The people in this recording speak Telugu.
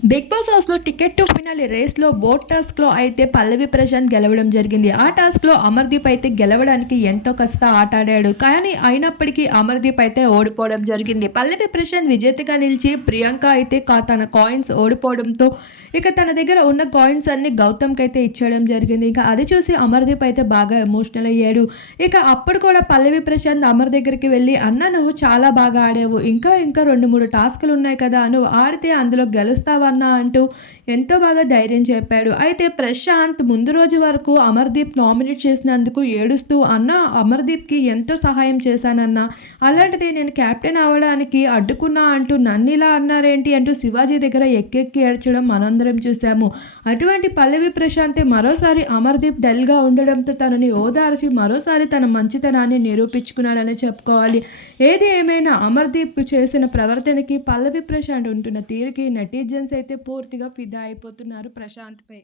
బిగ్ బాస్ హౌస్‌లో టికెట్ టు ఫినాలే రేస్‌లో బోట్ టాస్క్‌లో అయితే పల్లవి ప్రశాంత్ గెలవడం జరిగింది. ఆ టాస్క్‌లో అమర్‌దీప్ అయితే గెలవడానికి ఎంతో కసితో ఆటాడాడు. కానీ అయినప్పటికీ అమర్‌దీప్ అయితే ఓడిపోవడం జరిగింది. పల్లవి ప్రశాంత్ విజేతగా నిలిచి ప్రియాంక అయితే తన కాయిన్స్ ఓడిపోవడంతో ఇక తన దగ్గర ఉన్న కాయిన్స్ అన్నీ గౌతమ్‌కైతే ఇచ్చేయడం జరిగింది. ఇక అది చూసి అమర్‌దీప్ అయితే బాగా ఎమోషనల్ అయ్యాడు. ఇక అప్పుడు కూడా పల్లవి ప్రశాంత్ అమర్ దగ్గరికి వెళ్లి, "అన్న నువ్వు చాలా బాగా ఆడావు. ఇంకా 2, 3 టాస్క్‌లు ఉన్నాయి కదా! నువ్వు ఆడితే అందులో గెలుస్తావన్నా" అంటూ ఎంతో బాగా ధైర్యం చెప్పాడు. అయితే ప్రశాంత్ ముందు రోజు వరకు అమర్‌దీప్ నామినేట్ చేసినందుకు ఏడుస్తూ, "అన్న అమర్‌దీప్‌కి ఎంతో సహాయం చేశానన్న. అలాంటిది నేను కెప్టెన్ అవ్వడానికి అడ్డుకున్నా అంటూ నన్నిలా అన్నారేంటి?" అంటూ శివాజీ దగ్గర ఎక్కెక్కి ఏడ్చడం మనందరం చూసాము. అటువంటి పల్లవి ప్రశాంతే మరోసారి అమర్‌దీప్ డల్‌గా ఉండడంతో తనని ఓదార్చి మరోసారి తన మంచితనాన్ని నిరూపించుకున్నాడనే చెప్పుకోవాలి. ఏది ఏమైనా అమర్‌దీప్ చేసిన ప్రవర్తనకి, పల్లవి ప్రశాంత్ ఉంటున్న తీరుకి నెటిజన్స్ అయితే పూర్తిగా ఫిదా అయిపోతున్నారు ప్రశాంత్‌పై.